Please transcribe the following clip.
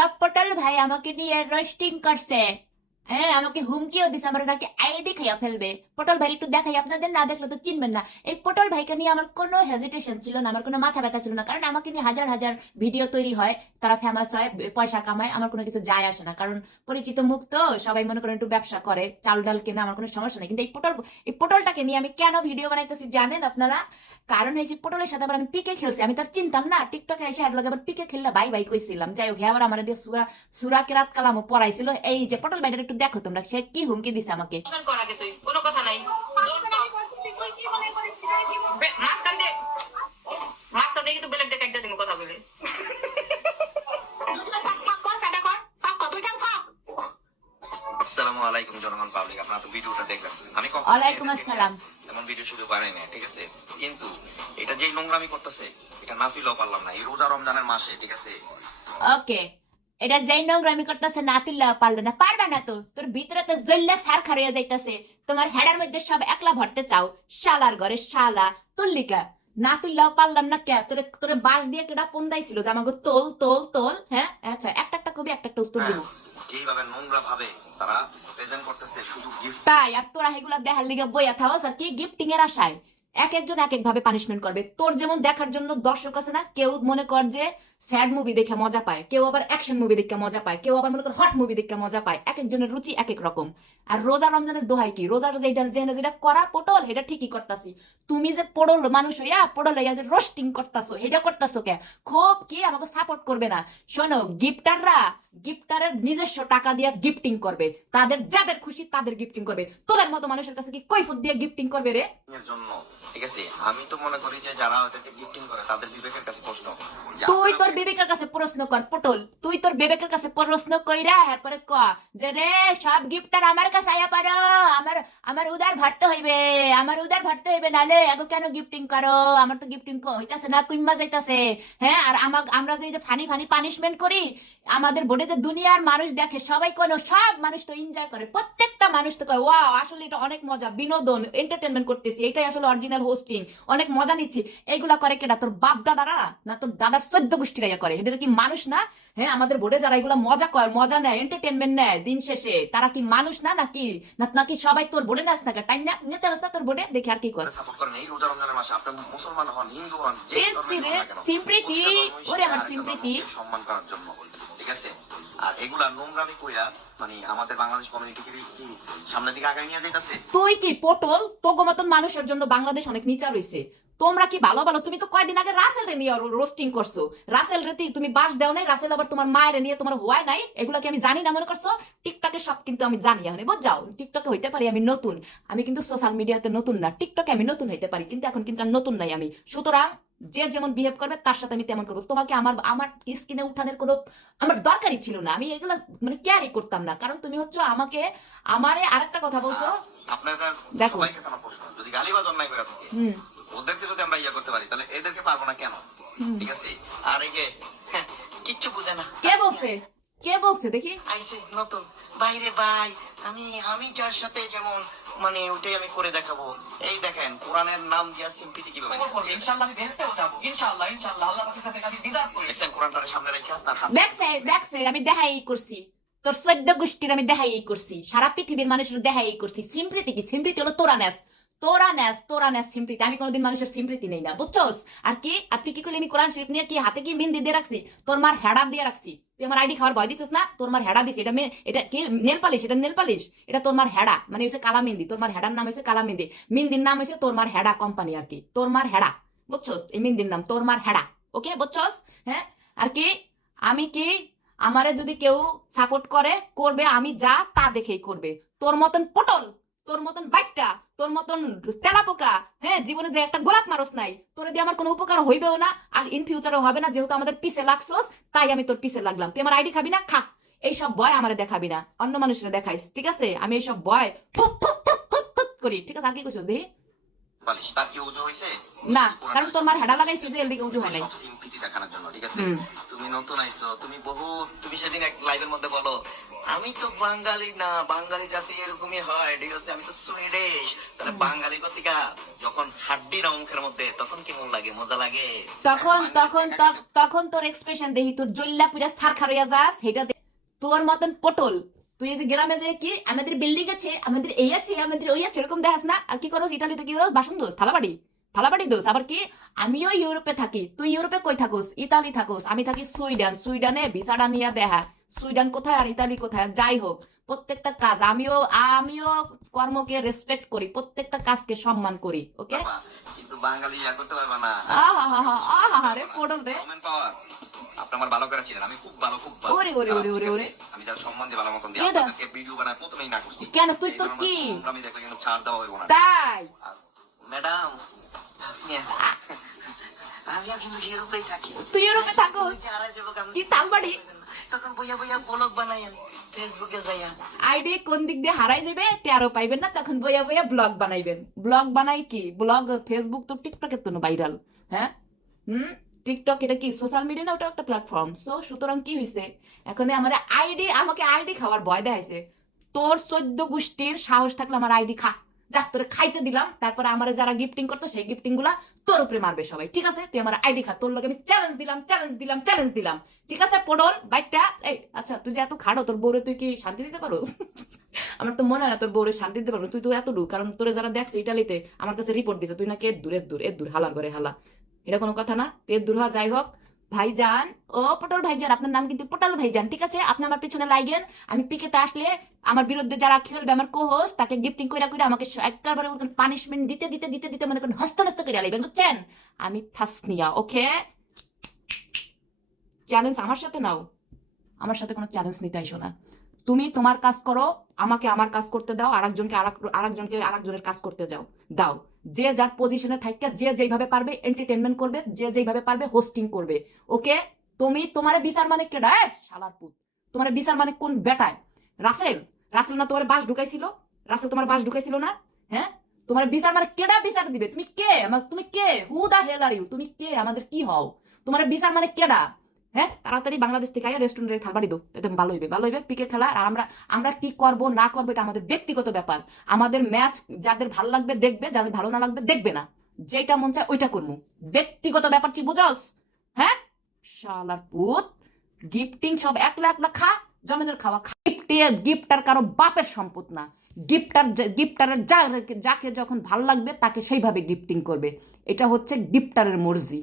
একটা পটল ভাই, আমাকে নিয়ে রোস্টিং করছে। হ্যাঁ আমাকে হুমকিও দিছে, আমার নাকি আইডি খাইয়া ফেলবে। পটল ভাই, একটু দেখাই, আপনাদের না দেখলে তো চিনবেন না। এই পটল ভাইকে নিয়ে আমার কোনো হেজিটেশন ছিল না, আমার কোনো মাথা ব্যথা ছিল না, কারণ আমাকে নিয়ে হাজার হাজার ভিডিও তৈরি হয়, তারা ফেমাস হয়, পয়সা কামায়, আমার কোনো কিছু যায় আসে না। কারণ পরিচিত মুখ তো, সবাই মনে করেন একটু ব্যবসা করে, চাল ডাল কেনা, আমার কোনো সমস্যা নেই। কিন্তু এই পটল, এই পটলটাকে নিয়ে আমি কেন ভিডিও বানাইতেছি, জানেন আপনারা? কারণ হয়েছে পটলের সাথে আবার আমি পিকে খেলছি। আমি তার চিনতাম না টিকটকে এসে আর লগে আবার পিকে খেললে বাই বাই কইছিলাম। যাই হোক আবার আমার দিয়ে সুরা সুরা কেরাত কালামও পড়াইছিল। এই যে পটল ভাইটার একটু দেখো তোমরা সে কি হুমকি দিছে আমাকে? কোনো কথা নাই। মাঝখান দিয়ে মাঝখান দিয়ে কিন্তু বেলেট দিয়ে কাটতে দিন কথা বলে। আসসালামু আলাইকুম জনগণ পাবলিক আপনারা তো ভিডিওটা দেখলেন। আমি কখনো ওয়ালাইকুম আসসালাম। এমন ভিডিও শুধু বানাই না ঠিক আছে? কিন্তু এটা যেই নোংরামি করতেছে এটা না ফিলও পারলাম না। এই রোজা রমজানের মাসে ঠিক আছে? ওকে। এটা যেই নোংরামি করতেছে না তুললে পারল না। পারবে না তো? তোর ভিতরে তো জল্লা সার খারিয়ে যাইতেছে। তোমার হেডার মধ্যে সব একলা ভরতে চাও। শালার ঘরে শালা। তুল্লিকা না তুললেও পারলাম না কে? তোরে তোরে বাস দিয়ে কেডা পন্দাইছিল যে আমাকে তোল তোল তোল হ্যাঁ? আচ্ছা একটা একটা কবি একটা একটা উত্তর দিব। যেইভাবে নোংরা ভাবে তারা তাই আর তোরা এগুলা দেখার লিগে বইয়া থাও আর কি গিফটিং এর আশায়? এক একজন এক এক ভাবে পানিশমেন্ট করবে। তোর যেমন দেখার জন্য দর্শক আছে না, কেউ মনে কর যে স্যাড মুভি দেখে মজা পায়, কেউ আবার অ্যাকশন মুভি দেখে মজা পায়, কেউ আবার মনে কর হট মুভি দেখে মজা পায়। এক একজনের রুচি এক এক রকম। আর রোজা রমজানের দোহাই কি? রোজার যেটা যেটা যেটা করা পটল, এটা ঠিকই করতাছি। তুমি যে পড়ল মানুষ হইয়া পড়ল হইয়া যে রোস্টিং করতাছো, এটা করতাছো কে? খুব কি আমাকে সাপোর্ট করবে না। শোনো গিফটাররা গিফটারের নিজস্ব টাকা দিয়ে গিফটিং করবে। তাদের যাদের খুশি তাদের গিফটিং করবে। তোদের মতো মানুষের কাছে কি কৈফত দিয়ে গিফটিং করবে রে? জন্য ঠিক আছে? আমি তো মনে করি যে যারা ওদেরকে গিফটিং করে তাদের বিবেকের কাছে তুই তোর বিবেকের কাছে প্রশ্ন কর পটল। তুই তোর বিবেকের কাছে প্রশ্ন কইরা এরপরে ক যে রে সব গিফটার আমার কাছে আয়া পারো আমার আমার উদার ভাটতে হইবে আমার উদার ভাটতে হইবে নালে এগো কেন গিফটিং করো? আমার তো গিফটিং হইতাছে না কুইম্বা যাইতাছে। হ্যাঁ আর আমাক আমরা যে যে ফানি ফানি পানিশমেন্ট করি আমাদের বোর্ডে যে দুনিয়ার মানুষ দেখে সবাই কোনো সব মানুষ তো এনজয় করে প্রত্যেকটা মানুষ তো কয় ওয়াও আসলে এটা অনেক মজা বিনোদন এন্টারটেনমেন্ট করতেছি। এটাই আসলে অরিজিনাল হোস্টিং অনেক মজা নিচ্ছি। এইগুলা করে কেটা তোর বাপ দাদারা না তোর দাদার চোদ্দ গোষ্ঠীরা ইয়া করে। এটা কি মানুষ না? হ্যাঁ আমাদের বোর্ডে যারা এগুলো মজা কর মজা নেয় এন্টারটেনমেন্ট নেয় দিন শেষে তারা কি মানুষ না নাকি? নাকি সবাই তোর বোর্ডে নাচ থাকে? টাইম না? নিতে না তোর বোর্ডে? দেখে আর কি কর। মুসলমান হন হিন্দু হন কেন, সিম্প্রীতি, ওরে আমার সিম্প্রীতি। সম্মান করার জন্য ঠিক আছে? আর এগুলা নোংরামি কইরা মানে আমাদের বাংলাদেশ কি সামনের দিকে আগায় নিয়ে যাইতাছে। তুই কি পটল? মতন মানুষের জন্য বাংলাদেশ অনেক নিচা রয়েছে তোমরা কি ভালো ভালো? তুমি তো আগে রাসেল রে নিয়ে রোস্টিং করছ। রাসেল তুমি বাস নাই রাসেল আবার তোমার মায়ের নিয়ে তোমার হওয়ায় নাই? এগুলো কি আমি জানি না মনে করছ? টিকটকে সব কিন্তু আমি জানি এখন। বুঝাও টিকটকে হইতে পারি আমি নতুন। আমি কিন্তু সোশ্যাল মিডিয়াতে নতুন না টিকটকে আমি নতুন হইতে পারি। কিন্তু এখন কিন্তু নতুন নাই আমি। সুতরাং যে যেমন বিহেভ করবে তার সাথে আমি তেমন করব। তোমাকে আমার আমার স্কিনে উঠানোর কোনো আমার দরকারই ছিল না। আমি এগুলো মানে কেয়ারই করতাম না। কারণ তুমি হচ্ছে আমাকে আমারে আরেকটা কথা বলছো। দেখো। সবাইকে আমার প্রশ্ন যদি গালিবাজ অন্যায় করে থাকে ওদেরকে যদি আমরা ইয়ে করতে পারি তাহলে এদেরকে পারব না কেন? ঠিক আছে? আর এই যে হ্যাঁ, কিচ্ছু বুঝে না। কে বলছে? কে বলছে? দেখি। আইসে নতুন। বাইরে ভাই আমি আমি যার সাথে যেমন মানে ওটাই আমি করে দেখাবো। এই দেখেন কোরআনের নাম দিয়া সিম্পিটি কীভাবে ইনশাআল্লাহ আমি যাব। ইনশাআল্লাহ ইনশাআল্লাহ আল্লাহ পাকের কাছে আমি ডিজার্ভ করি। দেখেন কোরআনটারে সামনে রেখে তার সাইড ব্যাক সাইড আমি দেখাই করছি। তোর চোদ্দ গোষ্ঠীর আমি দেখাই করছি। সারা পৃথিবীর মানুষের দেখাই করছি। সিম্প্রিতি কি সিম্প্রিতি হলো তোরা নেস তোরা নেস তোরা নেস সিম্প্রীতি। আমি কোনোদিন মানুষের নেই না আর কি, আর তুই কি করলি? আমি কোরআন শরীফ নিয়ে কি হাতে কি দিয়ে রাখছি? তোর মার দিয়ে রাখছি। তুই আমার আইডি খাওয়ার ভয় দিছিস না? তোর মার হেডা এটা এটা কি? নেল পালিশ, এটা নেল পালিশ। এটা তোর মার হেডা। মানে হচ্ছে কালা তোর মার হেডার নাম কালা নাম তোর মার হেডা কোম্পানি আর কি। তোর মার হেডা, বুঝছস? এই নাম, তোর মার হেডা। ওকে বুঝছস? হ্যাঁ? আর কি? আমি কি? আমারে যদি কেউ সাপোর্ট করে, করবে, আমি যা তা দেখেই করবে। তোর মতন পটল, তোর মতন বাইকটা তোর মতন তেলাপোকা হ্যাঁ জীবনে যে একটা গোলাপ মারস নাই তোরে দিয়ে আমার কোনো উপকার হইবেও না আর ইন ফিউচারও হবে না যেহেতু আমাদের পিছে লাগছস তাই আমি তোর পিছে লাগলাম। তুই আমার আইডি খাবি না? খা। এইসব বয় আমারে দেখাবি না অন্য মানুষেরা দেখাইস ঠিক আছে? আমি এইসব বয় ফুপ ফুপ ফুপ ফুপ ফুপ করি ঠিক আছে? আর কি করছিস দেখি? উজু না কারণ তোর মার হেডা লাগাইছিস যে এর দিকে উঁচু হয় নাই। দেখানোর জন্য ঠিক আছে? তুমি নতুন আইছো তুমি বহু তুমি সেদিন এক লাইভের মধ্যে বলো আমি তো বাঙালি না বাঙালি জাতি এরকমই হয় ঠিক আছে? আমি তো সুইডিশ তাহলে বাঙালি কতিকা যখন হাড্ডি না মুখের মধ্যে তখন কেমন লাগে? মজা লাগে? তখন তখন তখন তোর এক্সপ্রেশন দেখি তোর জল্লা পুরা সার খারিয়া যাস সেটা তোর মতন পটল। তুই যে গ্রামে যে কি আমাদের বিল্ডিং আছে আমাদের এই আছে আমাদের ওই আছে এরকম দেখাস না। আর কি করোস ইটালিতে কি করোস? বাসন দোস থালাবাড়ি। থালাবাড়ি দোস আবার কি আমিও ইউরোপে থাকি। তুই ইউরোপে কই থাকোস? ইতালি থাকোস। আমি থাকি সুইডেন। সুইডেনে ভিসাটা নিয়ে দেখা। সুইডেন কোথায় আর ইতালি কোথায়? আর যাই হোক প্রত্যেকটা কাজ আমিও আমিও কর্মকে রেসপেক্ট করি প্রত্যেকটা কাজকে সম্মান করি ওকে কিন্তু বাঙালি ইয়া করতে পারবে না। আহা হা হা রে পটল রে। আপনি আমার ভালো করে ছিলেন আমি খুব ভালো খুব ভালো। ওরে, ওরে, ওরে, ওরে, ওরে। আমি যার সম্মান ভালো মতন দিয়ে কেডা? ভিডিও বানায় প্রথমেই না করছি। কেন? তুই তোর কি? আমি দেখলে কিন্তু ছাড় দেওয়া হইব না। তাই? ম্যাডাম আমি এখন ইউরোপেই থাকি। তুই ইউরোপে তালবাড়ি? তখন বইয়া বইয়া ব্লগ আইডি কোন দিক দিয়ে হারাই যাবে তেরো পাইবেন না, তখন বইয়া বইয়া ব্লগ বানাইবেন। ব্লগ বানাই কি? ব্লগ ফেসবুক তো টিকটকের তো ভাইরাল হ্যাঁ? হুম? টিকটক এটা কি? সোশ্যাল মিডিয়া না, ওটা একটা প্ল্যাটফর্ম সো সুতরাং কি হয়েছে এখন আমার আইডি আমাকে আইডি খাওয়ার ভয় দেখাইছে। তোর চোদ্দ গোষ্ঠীর সাহস থাকলে আমার আইডি খা। যাক, তোরে খাইতে দিলাম। তারপরে আমার যারা গিফটিং করতো, সেই গিফটিংগুলা তোর উপরে মারবে সবাই, ঠিক আছে? তুই আমার আইডি খা, তোর লোক আমি চ্যালেঞ্জ দিলাম চ্যালেঞ্জ দিলাম চ্যালেঞ্জ দিলাম, ঠিক আছে? পডল বাইকটা এই আচ্ছা তুই যে এত খাড়ো তোর বউরে তুই কি শান্তি দিতে পারো আমার তো মনে হয় না তোর বউরে শান্তি দিতে পারব, তুই তো এত দূর কারণ তোরে যারা দেখছে ইটালিতে, আমার কাছে রিপোর্ট দিছে, তুই নাকি এর দূর এর দূর এর দূর, হালার করে হালা। এটা কোনো কথা না, তুই এর দূর হওয়া যাই হোক ভাইজান, ও পটল ভাইজান, আপনার নাম কিন্তু পটল ভাইজান, ঠিক আছে? আপনি আমার পিছনে লাগেন আমি পিকেতে আসলে আমার বিরুদ্ধে যারা খেলবে, আমার কোহস তাকে গিফটিং করে করে আমাকে একেবারে পানিশমেন্ট দিতে দিতে দিতে দিতে মনে করেন হস্ত নস্ত করে আলাইবেন বুঝছেন? আমি থাসনিয়া ওকে? চ্যালেঞ্জ আমার সাথে নাও। আমার সাথে কোনো চ্যালেঞ্জ নিতে আইসো না। তুমি তোমার কাজ করো, আমাকে আমার কাজ করতে দাও, আরেকজনকে আরেকজনকে আরেকজনের কাজ করতে যাও, দাও। যে যার পজিশনে থাকতে যে যেইভাবে পারবে এন্টারটেনমেন্ট করবে, যে যেইভাবে পারবে হোস্টিং করবে। ওকে? তুমি, তোমার বিচার মানে কেডা? শালার পুত। তোমার বিচার মানে কোন বেটায়? রাসেল রাসেল না তোমার বাস ঢুকাইছিল? রাসেল তোমার বাস ঢুকাইছিল না? হ্যাঁ? তোমার বিচার মানে কেডা বিচার দিবে? তুমি কে? তুমি কে? হু দা হেল আর ইউ তুমি কে? আমাদের কি হও? তোমার বিচার মানে কেডা? হ্যাঁ তাড়াতাড়ি বাংলাদেশ থেকে আইয়া রেস্টুরেন্টে এতে ভালো হইবে ভালো হইবে পিকে খেলা, আর আমরা আমরা কি করব, না করব, এটা আমাদের ব্যক্তিগত ব্যাপার। আমাদের ম্যাচ যাদের ভালো লাগবে দেখবে, যাদের ভালো না লাগবে দেখবে না। যেটা মন চায় ওইটা করব ব্যক্তিগত ব্যাপার কি হ্যাঁ? শালার পুত গিফটিং সব একলা একলা খা, জমিনের খাওয়া খা। গিফটে গিফটার কারও বাপের সম্পদ না। গিফটার গিফটারের যাকে যখন ভালো লাগবে, তাকে সেইভাবে গিফটিং করবে। এটা হচ্ছে গিফটারের মর্জি।